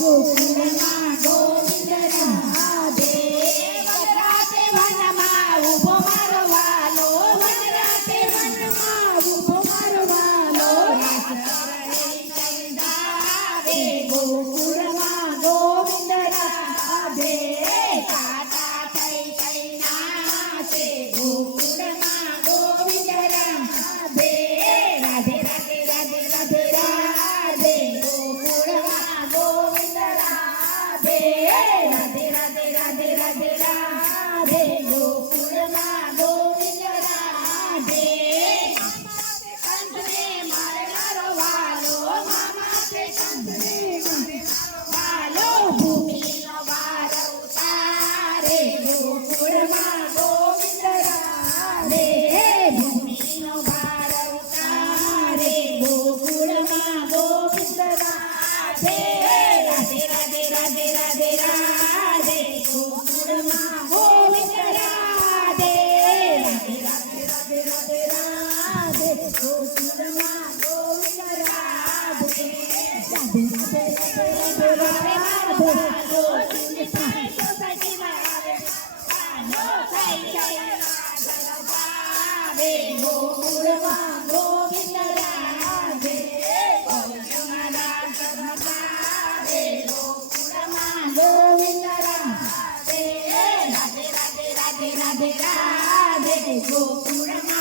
Pura Oh, my God. Radhe Radhe Radhe Radhe Radhe Gopurama